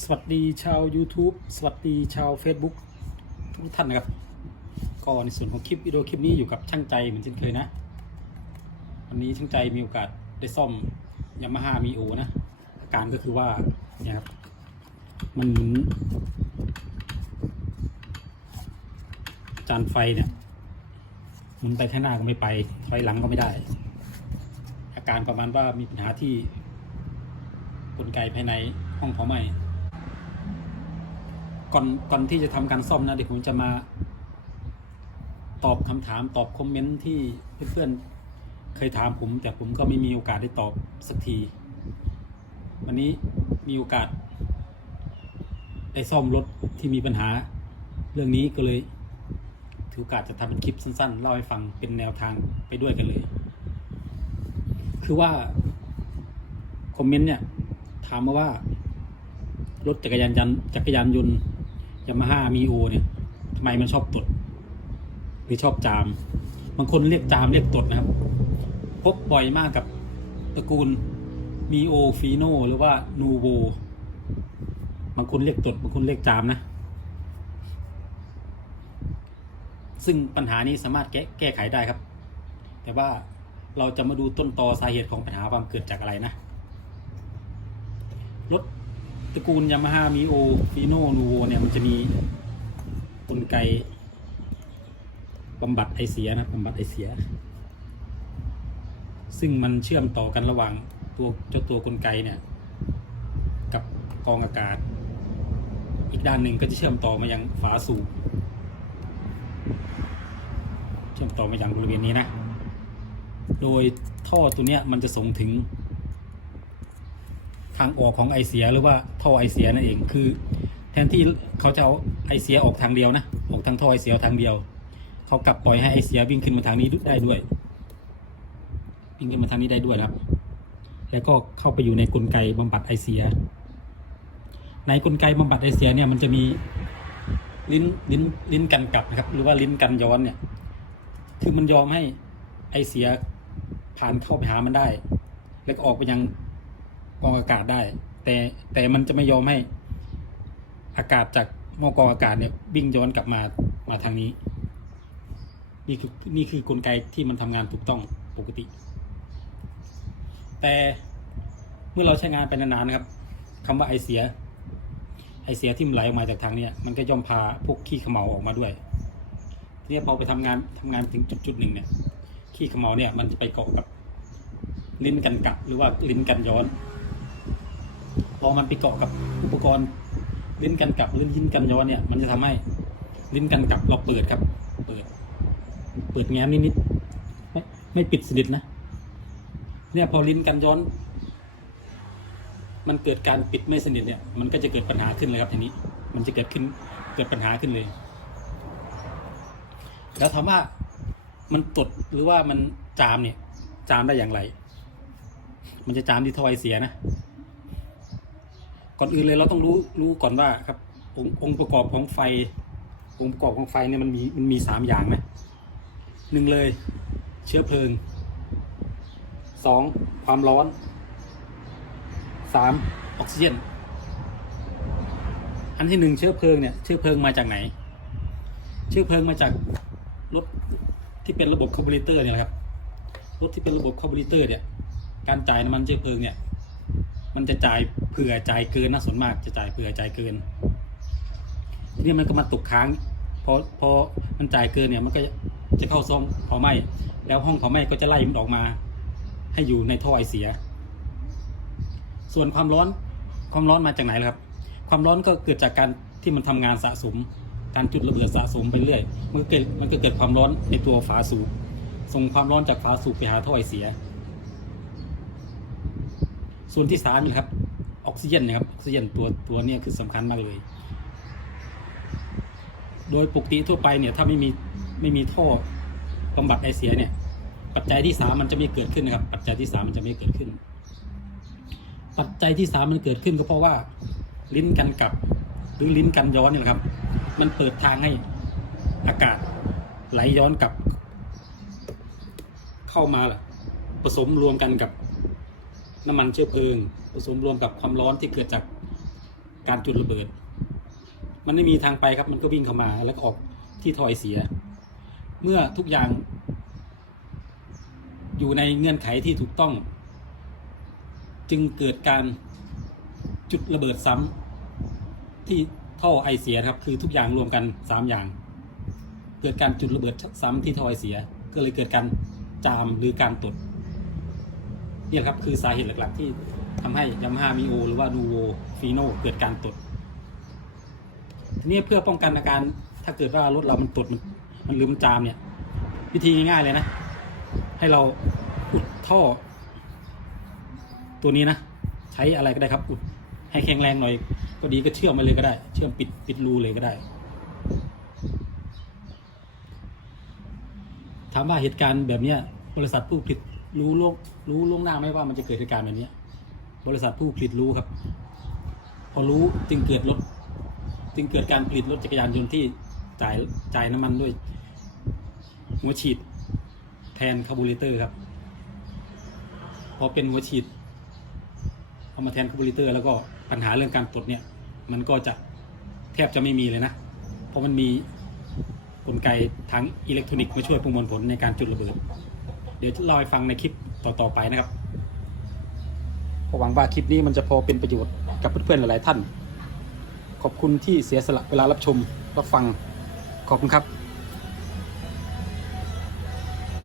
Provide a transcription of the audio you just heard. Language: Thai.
สวัสดีชาว YouTube สวัสดีชาว Facebook ทุกท่านนะครับ ก็ในส่วนของคลิปวิดีโอคลิปนี้อยู่กับช่างใจเหมือนเช่นเคยนะ วันนี้ช่างใจมีโอกาสได้ซ่อมยามาฮ่ามีโอนะ อาการก็คือว่าเนี่ยครับ มันหมุนจานไฟเนี่ยหมุนไปข้างหน้าก็ไม่ไปถอยหลังก็ไม่ได้ อาการประมาณว่ามีปัญหาที่กลไกภายในห้องเผาไหม้ ก่อนก่อนที่จะทำการซ่อมนะเดี๋ยวผมจะมา ตอบคำถามตอบคอมเมนต์ที่เพื่อนๆเคยถามผม แต่ผมก็ไม่มีโอกาสได้ตอบสักที วันนี้มีโอกาส ได้ซ่อมรถที่มีปัญหา เรื่องนี้ก็เลย ถือโอกาสจะทำเป็นคลิปสั้นๆเล่าให้ฟังเป็นแนวทางไปด้วยกันเลย คือว่าคอมเมนต์เนี่ยถามมาว่ารถจักรยานยันจักรยานยนต์ ยามาฮ่ามีโอเนี่ยทำไมมันชอบตดหรือชอบจาม บางคนเรียกจามเรียกตดนะครับ พบบ่อยมากกับตระกูลมีโอฟีโนหรือว่านูโวบางคนเรียกตดบางคนเรียกจามนะ ซึ่งปัญหานี้สามารถแก้แก้ไขได้ครับ แต่ว่าเราจะมาดูต้นตอสาเหตุของปัญหาความเกิดจากอะไรนะรถ ตระกูลยามาฮ่ามีโอฟีโนนูโวเนี่ยมันจะมีกลไกบำบัดไอเสียนะบำบัดไอเสีย ซึ่งมันเชื่อมต่อกันระหว่างตัวเจ้าตัวกลไกเนี่ย กับกองอากาศ อีกด้านหนึ่งก็จะเชื่อมต่อมายังฝาสูบเชื่อมต่อมายังบริเวณนี้นะ โดยท่อตัวเนี้ยมันจะส่งถึงางออกของไอเสียหรือว่าท่อไอเสียนั่นเองคือ แทนที่เขาจะเอาไอเสียออกทางเดียวนะออกทางท่อไอเสียทางเดียว เขากลับปล่อยให้ไอเสียวิ่งขึ้นมาทางนี้ได้ด้วยวิ่งขึ้นมาทางนี้ได้ด้วยนะครับ แล้วก็เข้าไปอยู่ในกลไกบำบัดไอเสีย ในกลไกบำบัดไอเสียเนี่ยมันจะมีลิ้นลิ้นลิ้นกันกลับนะครับ หรือว่าลิ้นกันย้อนเนี่ย คือมันยอมให้ไอเสียผ่านเข้าไปหามันได้ แล้วก็ออกไปยัง กรองอากาศได้ แต่แต่มันจะไม่ยอมให้อากาศจากหม้อกรองอากาศเนี่ยวิ่งย้อนกลับมามาทางนี้ นี่คือนี่คือกลไกที่มันทำงานถูกต้องปกติ แต่เมื่อเราใช้งานไปนานๆนะครับคำว่าไอเสีย ไอเสียที่มันไหลออกมาจากทางเนี้ยมันก็ย่อมพาพวกขี้ขมเหลาออกมาด้วยทีนี้พอไปทำงานทำงานถึงจุดจุดหนึ่งเนี่ยขี้ขมเหลาเนี่ยมันจะไปเกาะกับลิ้นกันกัดหรือว่าลิ้นกันย้อน พอมันไปเกาะกับอุปกรณ์ลิ้นกันกลับหรือลิ้นกันย้อนเนี่ยมันจะทำให้ลิ้นกันกลับเราเปิดครับ เปิด เปิดแง้มนิดๆไม่ไม่ปิดสนิทนะ เนี่ยพอลิ้นกันย้อน มันเกิดการปิดไม่สนิทเนี่ย มันก็จะเกิดปัญหาขึ้นเลยครับทีนี้ มันจะเกิดขึ้นเกิดปัญหาขึ้นเลย แล้วถามว่ามันตดหรือว่ามันจามเนี่ย จามได้อย่างไร มันจะจามที่ท่อไอเสียนะ ก่อนอื่นเลยเราต้องรู้รู้ก่อนว่าครับององค์ประกอบของไฟ องค์ประกอบของไฟเนี่ยมันมีมันมีสามอย่างนะหนึ่งเลย เชื้อเพลิงสองความร้อนสามออกซิเจนอันที่หนึ่งเชื้อเพลิงเนี่ยเชื้อเพลิงมาจากไหน เชื้อเพลิงมาจากรถที่เป็นระบบคาร์บูเรเตอร์เนี่ยครับรถที่เป็นระบบคาร์บูเรเตอร์เนี่ยการจ่ายน้ำมันเชื้อเพลิงเนี่ย มันจะจ่ายเผื่อจ่ายเกินนะส่วนมากจะจ่ายเผื่อจ่ายเกินทีนี้มันก็มาตกค้างพอพอมันจ่ายเกินเนี่ย มันก็จะเข้าซ่อมเผาไหม้แล้วห้องเผาไหม้ก็จะไล่มันออกมา ให้อยู่ในท่อไอเสีย ส่วนความร้อนความร้อนมาจากไหนล่ะครับ ความร้อนก็เกิดจากการที่มันทำงานสะสม การจุดระเบิดสะสมไปเรื่อยมันก็เกิดมันก็เกิดความร้อนในตัวฝาสูบส่งความร้อนจากฝาสูบไปหาท่อไอเสีย ส่วนที่สามนะครับออกซิเจนนะครับออกซิเจนตัวตัวนี้คือสำคัญมากเลย โดยปกติทั่วไปเนี่ย ถ้าไม่มีไม่มีท่อบำบัดไอเสียเนี่ย ปัจจัยที่สามมันจะไม่เกิดขึ้นนะครับ ปัจจัยที่สามมันจะไม่เกิดขึ้น ปัจจัยที่สามมันเกิดขึ้นก็เพราะว่าลิ้นกันกลับ หรือลิ้นกันย้อนเนี่ยครับ มันเปิดทางให้อากาศไหลย้อนกลับ เข้ามาผสมรวมกันกับ น้ำมันเชื้อเพลิง ผสมรวมกับความร้อนที่เกิดจากการจุดระเบิด มันไม่มีทางไปครับมันก็วิ่งเข้ามาแล้วก็ออกที่ทอยเสีย เมื่อทุกอย่าง อยู่ในเงื่อนไขที่ถูกต้อง จึงเกิดการจุดระเบิดซ้ำที่ท่อไอเสียครับ คือทุกอย่างรวมกันสามอย่าง เกิดการจุดระเบิดซ้ำที่ท่อไอเสีย ก็เลยเกิดการจามหรือการตด นี่ยครับคือสาเหตุหลักๆ ที่ทำให้ยามาฮ่ามิโอหรือว่านูโวฟีโนเกิดการตดทีนี้เพื่อป้องกันอาการถ้าเกิดว่ารถเรามันตดมันมันลืมนจามเนี่ย วิธีง่ายๆเลยนะ ให้เราอุดท่อ ตัวนี้นะ ใช้อะไรก็ได้ครับอุดให้แข็งแรงหน่อย ก็ดีก็เชื่อมมาเลยก็ได้ เชื่อมปิดปิดรูเลยก็ได้ถามว่าเหตุการณ์แบบเนี้ยบริษัทผู้ผลิต รู้ล่วงรู้ล่วงหน้าไหมว่ามันจะเกิดเหตุการณ์แบบนี้ บริษัทผู้ผลิตรู้ครับ พอรู้จึงเกิดรถจึงเกิดการผลิตรถจักรยานยนต์ที่จ่ายจ่ายน้ำมันด้วย หัวฉีด แทนคาร์บูเรเตอร์ครับ พอเป็นหัวฉีดเอามาแทนคาร์บูเรเตอร์แล้วก็ปัญหาเรื่องการตดเนี่ย มันก็จะแทบจะไม่มีเลยนะ เพราะมันมีกลไกทางอิเล็กทรอนิกส์มาช่วยประมวลผลในการจุดระเบิด เดี๋ยวจะลอยฟังในคลิปต่อๆไปนะครับก็หวังว่าคลิปนี้มันจะพอเป็นประโยชน์กับเพื่อนๆหลายๆท่าน ขอบคุณที่เสียสละเวลารับชมรับฟังขอบคุณครับ